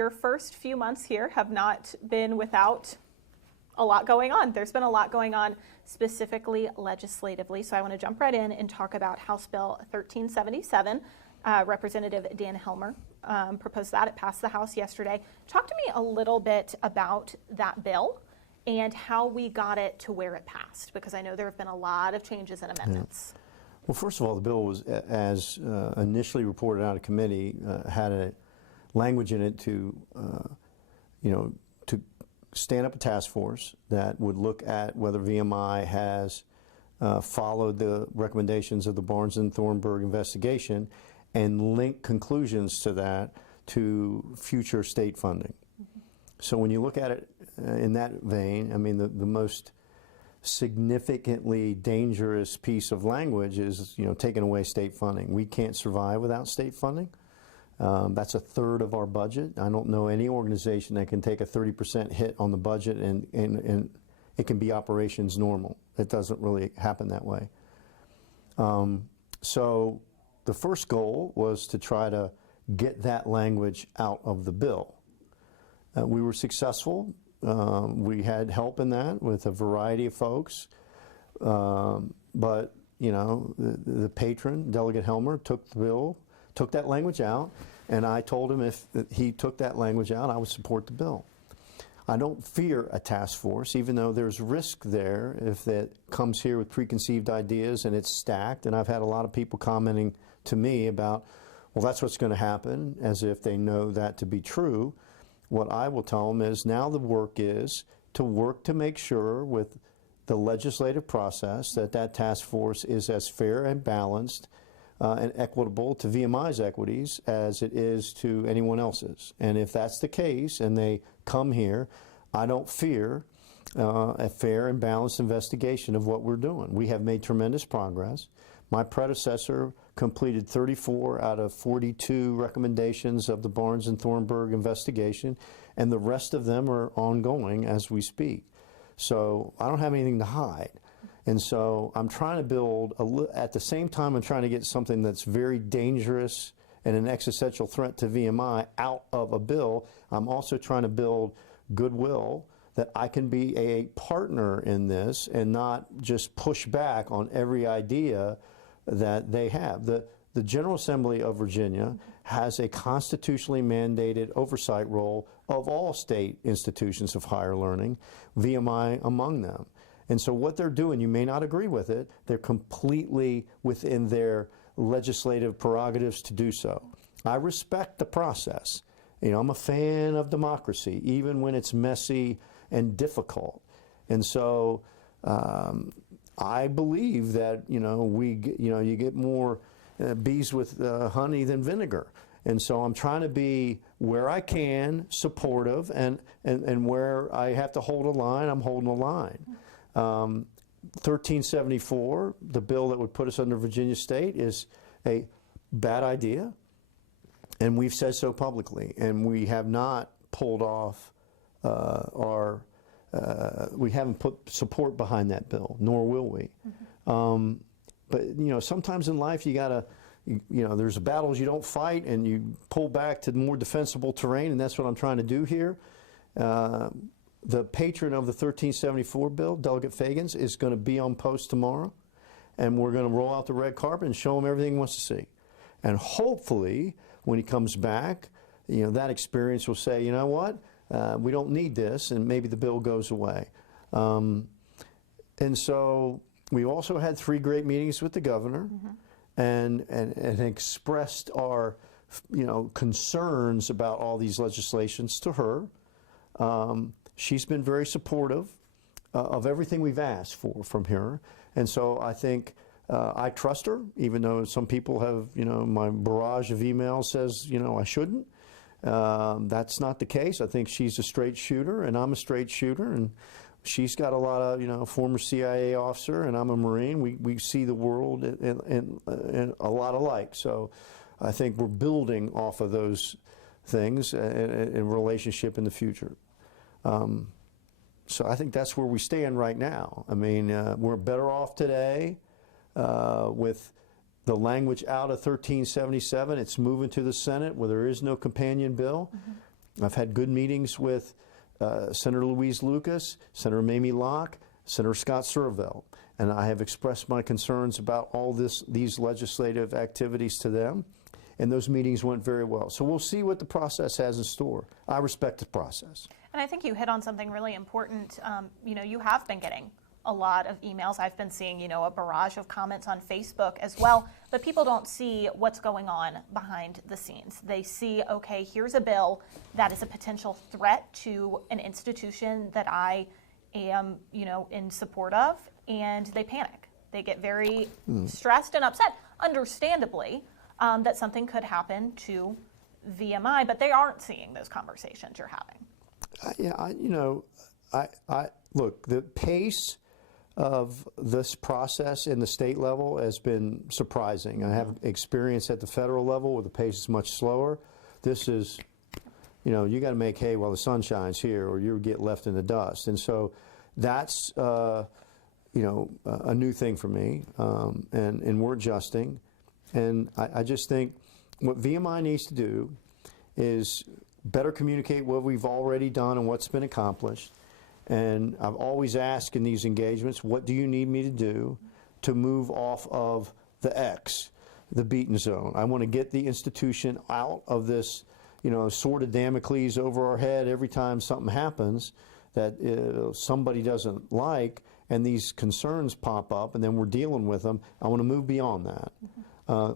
your first few months here have not been without a lot going on. There's been a lot going on specifically legislatively, so I want to jump right in and talk about House Bill 1377. Representative Dan Helmer proposed that. It passed the House yesterday. Talk to me a little bit about that bill and how we got it to where it passed, because I know there have been a lot of changes and amendments. Yeah. Well, first of all, the bill was, as initially reported out of committee, had a language in it to, to stand up a task force that would look at whether VMI has followed the recommendations of the Barnes and Thornburg investigation and link conclusions to that to future state funding. Mm-hmm. So when you look at it in that vein, I mean, the most significantly dangerous piece of language is, taking away state funding. We can't survive without state funding. That's a third of our budget. I don't know any organization that can take a 30% hit on the budget and it can be operations normal. It doesn't really happen that way. So the first goal was to try to get that language out of the bill. We were successful. We had help in that with a variety of folks. But, the patron, Delegate Helmer, took that language out, and I told him if he took that language out, I would support the bill. I don't fear a task force, even though there's risk there if that comes here with preconceived ideas and it's stacked. And I've had a lot of people commenting to me about, well, that's what's going to happen, as if they know that to be true. What I will tell them is now the work is to work to make sure with the legislative process that task force is as fair and balanced and equitable to VMI's equities as it is to anyone else's. And if that's the case and they come here, I don't fear a fair and balanced investigation of what we're doing. We have made tremendous progress. My predecessor completed 34 out of 42 recommendations of the Barnes and Thornburg investigation, and the rest of them are ongoing as we speak. So I don't have anything to hide. And so I'm trying to build, at the same time I'm trying to get something that's very dangerous and an existential threat to VMI out of a bill. I'm also trying to build goodwill that I can be a partner in this and not just push back on every idea that they have. The General Assembly of Virginia has a constitutionally mandated oversight role of all state institutions of higher learning, VMI among them. And so what they're doing, you may not agree with it, they're completely within their legislative prerogatives to do so. I respect the process. I'm a fan of democracy, even when it's messy and difficult. And so I believe that, you get more bees with honey than vinegar. And so I'm trying to be, where I can, supportive, and where I have to hold a line, I'm holding a line. 1374, the bill that would put us under Virginia State, is a bad idea, and we've said so publicly, and we have not pulled off we haven't put support behind that bill, nor will we. Mm-hmm. But sometimes in life you gotta, there's battles you don't fight, and you pull back to more defensible terrain, and that's what I'm trying to do here. The patron of the 1374 bill, Delegate Fagans, is going to be on post tomorrow, and we're going to roll out the red carpet and show him everything he wants to see. And hopefully, when he comes back, that experience will say, you know what, we don't need this, and maybe the bill goes away. And so we also had 3 great meetings with the governor, mm-hmm. and expressed our concerns about all these legislations to her. She's been very supportive of everything we've asked for from her. And so I think I trust her, even though some people have, my barrage of emails says, I shouldn't. That's not the case. I think she's a straight shooter, and I'm a straight shooter. And she's got a lot of, former CIA officer, and I'm a Marine. We see the world in a lot alike. So I think we're building off of those things in relationship in the future. So I think that's where we stand right now. I mean, we're better off today with the language out of 1377. It's moving to the Senate where there is no companion bill. Mm-hmm. I've had good meetings with Senator Louise Lucas, Senator Mamie Locke, Senator Scott Surville, and I have expressed my concerns about all these legislative activities to them, and those meetings went very well. So we'll see what the process has in store. I respect the process. And I think you hit on something really important. You have been getting a lot of emails. I've been seeing, a barrage of comments on Facebook as well, but people don't see what's going on behind the scenes. They see, okay, here's a bill that is a potential threat to an institution that I am, in support of, and they panic. They get very stressed and upset, understandably, that something could happen to VMI, but they aren't seeing those conversations you're having. Look, the pace of this process in the state level has been surprising. I have experience at the federal level where the pace is much slower. This is, you got to make hay while the sun shines here, or you get left in the dust. And so that's, a new thing for me, and we're adjusting. And I just think what VMI needs to do is better communicate what we've already done and what's been accomplished. And I've always asked in these engagements, what do you need me to do to move off of the X, the beaten zone? I want to get the institution out of this, sword of Damocles over our head every time something happens that somebody doesn't like, and these concerns pop up, and then we're dealing with them. I want to move beyond that.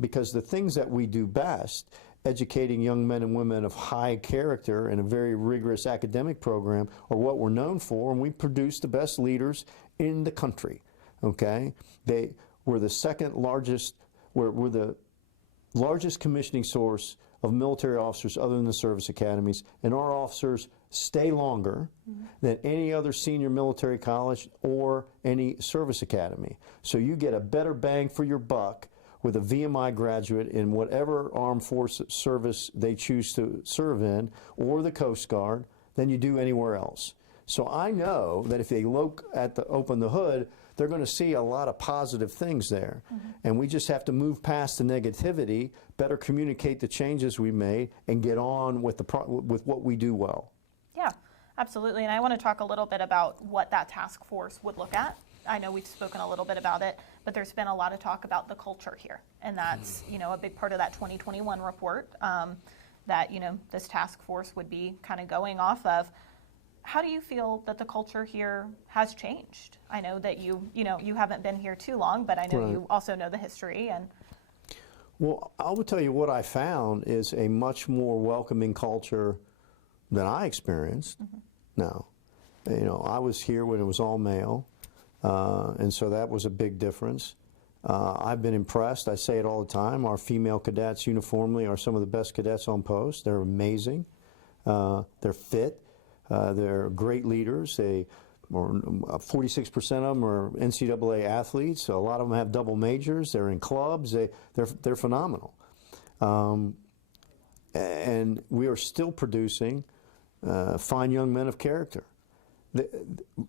Because the things that we do best, educating young men and women of high character in a very rigorous academic program, are what we're known for, and we produce the best leaders in the country. Okay, we're the second largest, we're the largest commissioning source of military officers other than the service academies, and our officers stay longer than any other senior military college or any service academy. So you get a better bang for your buck with a VMI graduate in whatever armed force service they choose to serve in, or the Coast Guard, than you do anywhere else. So I know that if they look at open the hood, they're going to see a lot of positive things there. And we just have to move past the negativity, better communicate the changes we made, and get on with with what we do well. Yeah, absolutely. And I want to talk a little bit about what that task force would look at. I know we've spoken a little bit about it, but there's been a lot of talk about the culture here. And that's, a big part of that 2021 report that, this task force would be kind of going off of. How do you feel that the culture here has changed? I know that you haven't been here too long, but I know you also know the history. And well, I will tell you what I found is a much more welcoming culture than I experienced. Now, I was here when it was all male. And so that was a big difference. I've been impressed. I say it all the time. Our female cadets uniformly are some of the best cadets on post. They're amazing. They're fit. They're great leaders. 46% of them are NCAA athletes. A lot of them have double majors. They're in clubs. They're phenomenal. And we are still producing fine young men of character.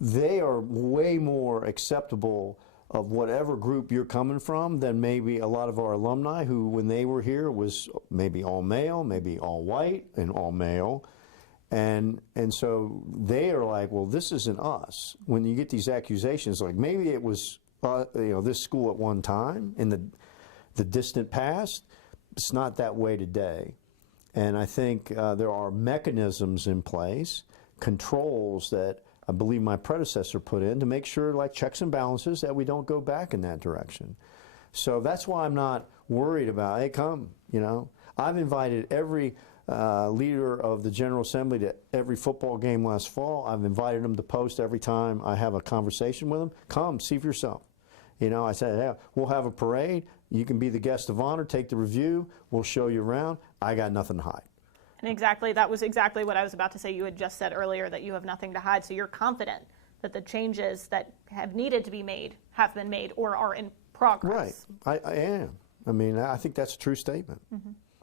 They are way more acceptable of whatever group you're coming from than maybe a lot of our alumni who, when they were here, was maybe all male, maybe all white and all male. And so they are like, well, this isn't us. When you get these accusations, like maybe it was this school at one time in the distant past, it's not that way today. And I think there are mechanisms in place, controls that I believe my predecessor put in to make sure, like checks and balances, that we don't go back in that direction. So that's why I'm not worried about, hey, come, I've invited every leader of the General Assembly to every football game last fall. I've invited them to post every time I have a conversation with them. Come, see for yourself. I said, hey, we'll have a parade. You can be the guest of honor, take the review. We'll show you around. I got nothing to hide. And that was exactly what I was about to say. You had just said earlier that you have nothing to hide. So you're confident that the changes that have needed to be made have been made or are in progress. Right, I am. I think that's a true statement.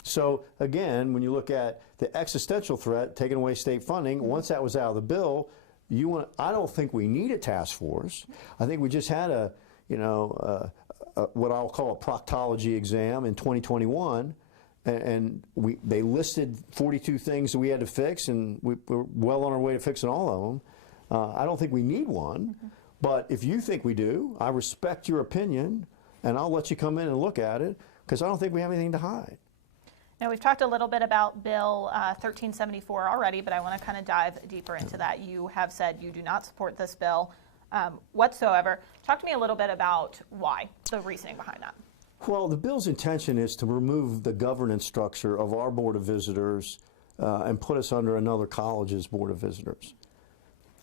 So again, when you look at the existential threat, taking away state funding, once that was out of the bill, I don't think we need a task force. I think we just had what I'll call a proctology exam in 2021. and they listed 42 things that we had to fix, and we're well on our way to fixing all of them. I don't think we need one, but if you think we do, I respect your opinion, and I'll let you come in and look at it, because I don't think we have anything to hide. Now, we've talked a little bit about Bill 1374 already, but I want to kind of dive deeper into that. You have said you do not support this bill whatsoever. Talk to me a little bit about why, the reasoning behind that. Well, the bill's intention is to remove the governance structure of our Board of Visitors and put us under another college's Board of Visitors.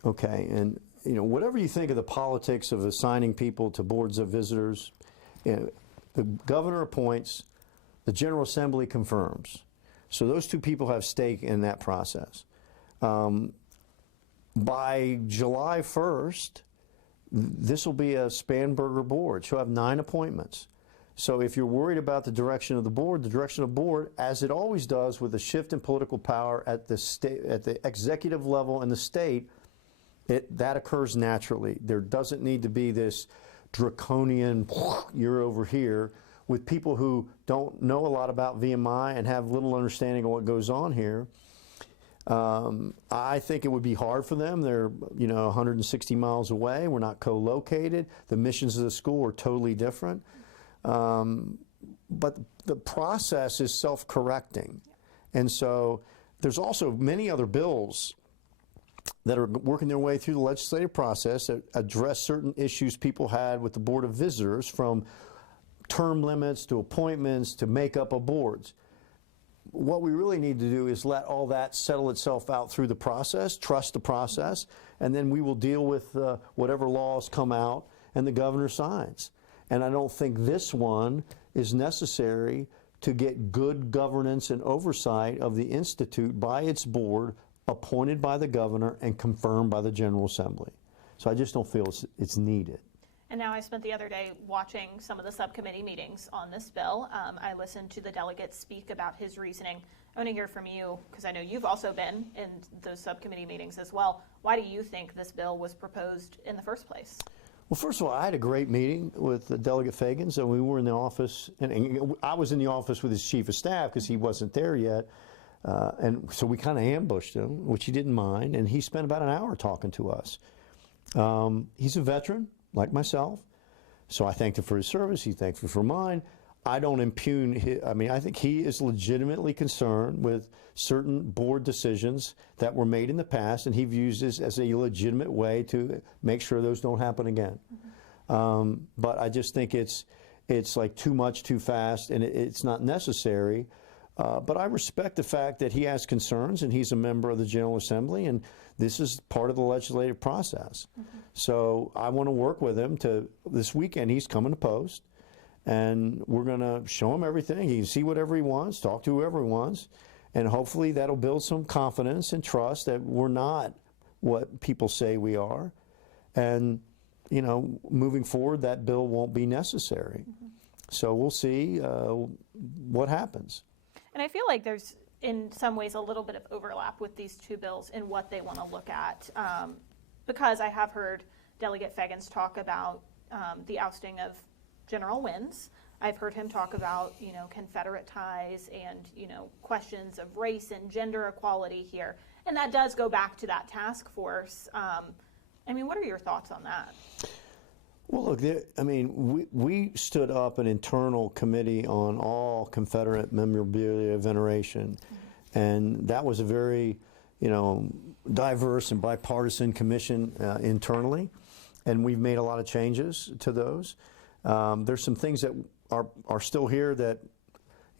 Okay, and whatever you think of the politics of assigning people to boards of visitors, the governor appoints, the General Assembly confirms. So those two people have stake in that process. By July 1st, this will be a Spanberger board. She'll have 9 appointments. So if you're worried about the direction of the board, as it always does with a shift in political power at the state, at the executive level in the state, that occurs naturally. There doesn't need to be this draconian, you're over here, with people who don't know a lot about VMI and have little understanding of what goes on here. I think it would be hard for them. They're 160 miles away. We're not co-located. The missions of the school are totally different. But the process is self-correcting. And so there's also many other bills that are working their way through the legislative process that address certain issues people had with the Board of Visitors, from term limits to appointments to makeup of boards. What we really need to do is let all that settle itself out through the process, trust the process, and then we will deal with whatever laws come out and the governor signs. And I don't think this one is necessary to get good governance and oversight of the Institute by its board, appointed by the governor and confirmed by the General Assembly. So I just don't feel it's needed. And now I spent the other day watching some of the subcommittee meetings on this bill. I listened to the delegate speak about his reasoning. I want to hear from you, because I know you've also been in those subcommittee meetings as well. Why do you think this bill was proposed in the first place? Well, first of all, I had a great meeting with Delegate Fagans, and we were in the office, and I was in the office with his chief of staff because he wasn't there yet. And so we kind of ambushed him, which he didn't mind, and he spent about an hour talking to us. He's a veteran, like myself, so I thanked him for his service. He thanked me for mine. I don't impugn his, I think he is legitimately concerned with certain board decisions that were made in the past, and he views this as a legitimate way to make sure those don't happen again. But I just think it's like too much, too fast, and it's not necessary. But I respect the fact that he has concerns, and he's a member of the General Assembly, and this is part of the legislative process. So I want to work with him this weekend he's coming to Post, and we're going to show him everything. He can see whatever he wants, talk to whoever he wants, and hopefully that'll build some confidence and trust that we're not what people say we are. And, moving forward, that bill won't be necessary. So we'll see what happens. And I feel like there's, in some ways, a little bit of overlap with these two bills in what they want to look at. Because I have heard Delegate Fagans talk about the ousting of General Wins. I've heard him talk about, Confederate ties and, questions of race and gender equality here. And that does go back to that task force. What are your thoughts on that? Well, look, we stood up an internal committee on all Confederate memorabilia veneration, and that was a very, diverse and bipartisan commission internally, and we've made a lot of changes to those. There's some things that are still here that,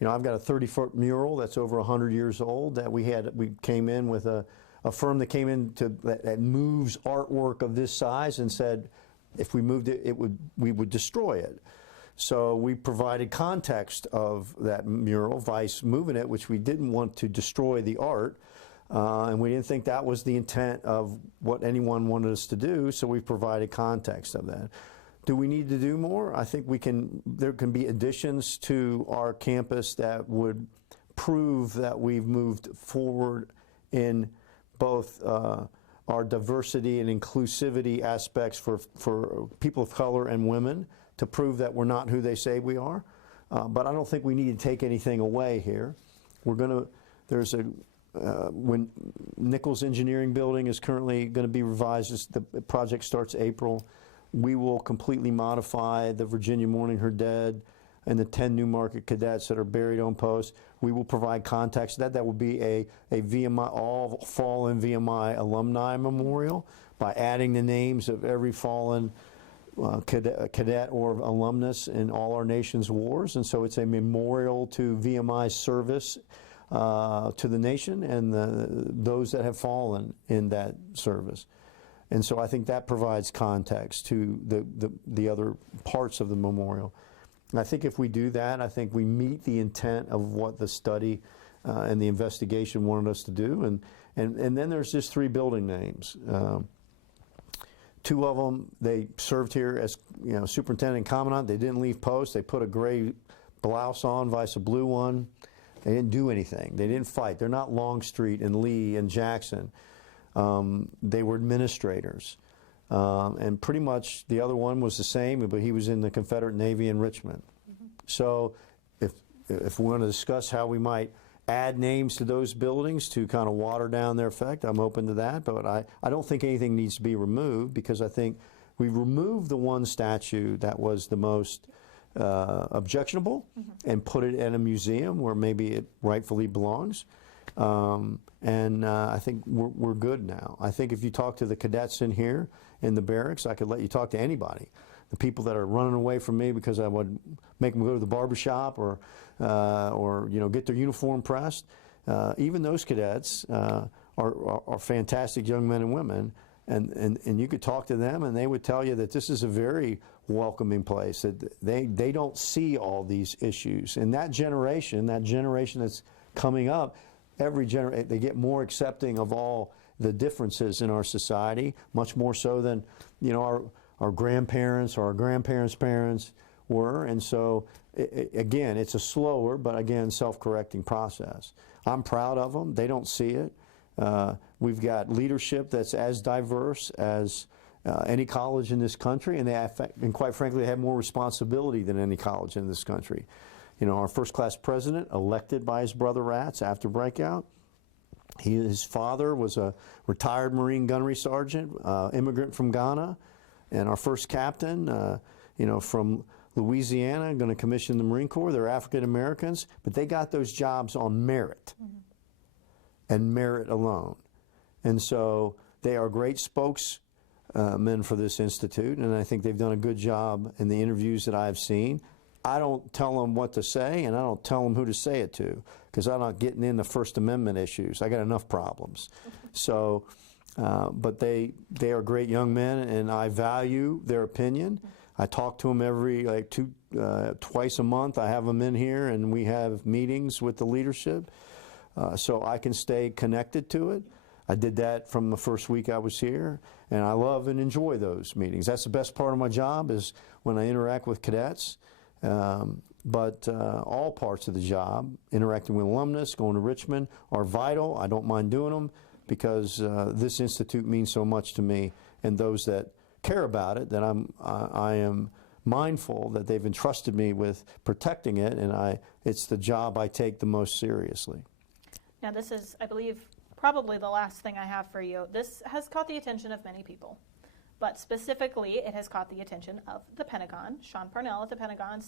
I've got a 30-foot mural that's over 100 years old that we came in with a firm that came in that moves artwork of this size and said, if we moved it, we would destroy it. So we provided context of that mural, vice moving it, which we didn't want to destroy the art, and we didn't think that was the intent of what anyone wanted us to do, so we provided context of that. Do we need to do more? I think there can be additions to our campus that would prove that we've moved forward in both our diversity and inclusivity aspects for people of color and women, to prove that we're not who they say we are. but I don't think we need to take anything away here. There's a, when Nichols Engineering Building is currently going to be revised, the project starts April, we will completely modify the Virginia Mourning Her Dead and the 10 Newmarket cadets that are buried on post. We will provide context to that. That will be a VMI, all fallen VMI alumni memorial by adding the names of every fallen cadet or alumnus in all our nation's wars. And so it's a memorial to VMI's service to the nation and those that have fallen in that service. And so I think that provides context to the other parts of the memorial. And I think if we do that, I think we meet the intent of what the study and the investigation wanted us to do. And then there's just 3 building names. 2 of them, they served here as superintendent and commandant. They didn't leave post. They put a gray blouse on, vice a blue one. They didn't do anything. They didn't fight. They're not Longstreet and Lee and Jackson. They were administrators. And pretty much the other one was the same, but he was in the Confederate Navy in Richmond. Mm-hmm. So if we want to discuss how we might add names to those buildings to kind of water down their effect, I'm open to that. But I don't think anything needs to be removed, because I think we removed the one statue that was the most objectionable, mm-hmm. and put it in a museum where maybe it rightfully belongs. I think we're good now. I think if you talk to the cadets in here in the barracks, I could let you talk to anybody. The people that are running away from me because I would make them go to the barbershop or get their uniform pressed. Even those cadets are fantastic young men and women, and you could talk to them and they would tell you that this is a very welcoming place. That they don't see all these issues. And that generation that's coming up, every generation, they get more accepting of all the differences in our society, much more so than our grandparents or our grandparents' parents were. And so, again, it's a slower, but again, self-correcting process. I'm proud of them. They don't see it. We've got leadership that's as diverse as any college in this country, and quite frankly, they have more responsibility than any college in this country. Our first-class president, elected by his brother Rats after breakout. His father was a retired Marine gunnery sergeant, immigrant from Ghana. And our first captain, from Louisiana, going to commission the Marine Corps. They're African Americans, but they got those jobs on merit, mm-hmm. and merit alone. And so they are great spokesmen for this institute, and I think they've done a good job in the interviews that I've seen. I don't tell them what to say, and I don't tell them who to say it to, because I'm not getting into First Amendment issues. I got enough problems. So, but they are great young men, and I value their opinion. I talk to them twice a month. I have them in here, and we have meetings with the leadership, so I can stay connected to it. I did that from the first week I was here, and I love and enjoy those meetings. That's the best part of my job, is when I interact with cadets. But all parts of the job, interacting with alumnus, going to Richmond, are vital. I don't mind doing them, because this institute means so much to me and those that care about it, that I am mindful that they've entrusted me with protecting it, and it's the job I take the most seriously. Now, this is, I believe, probably the last thing I have for you. This has caught the attention of many people, but specifically it has caught the attention of the Pentagon. Sean Parnell at the Pentagon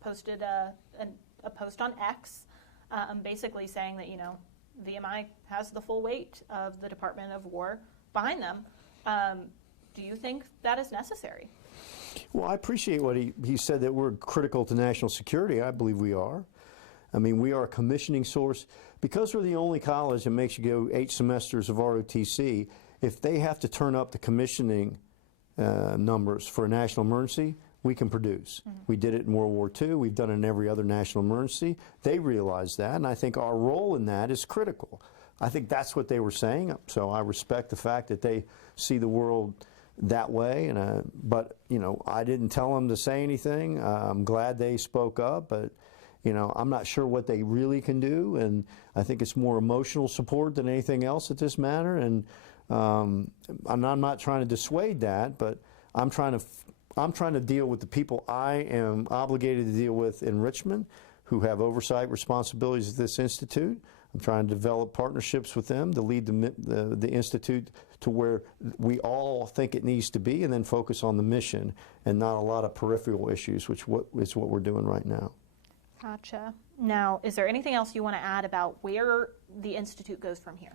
posted a post on X, basically saying that, VMI has the full weight of the Department of War behind them. Do you think that is necessary? Well, I appreciate what he said, that we're critical to national security. I believe we are. I mean, we are a commissioning source. Because we're the only college that makes you go 8 semesters of ROTC, if they have to turn up the commissioning numbers for a national emergency, we can produce. Mm-hmm. We did it in World War II. We've done it in every other national emergency. They realize that, and I think our role in that is critical. I think that's what they were saying, so I respect the fact that they see the world that way. But I didn't tell them to say anything. I'm glad they spoke up, but I'm not sure what they really can do, and I think it's more emotional support than anything else at this matter. And I'm not trying to dissuade that, but I'm trying to I'm trying to deal with the people I am obligated to deal with in Richmond, who have oversight responsibilities at this institute. I'm trying to develop partnerships with them to lead the institute to where we all think it needs to be, and then focus on the mission and not a lot of peripheral issues, which is what we're doing right now. Gotcha. Now, is there anything else you want to add about where the institute goes from here?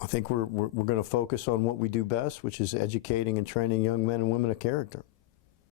I think we're going to focus on what we do best, which is educating and training young men and women of character.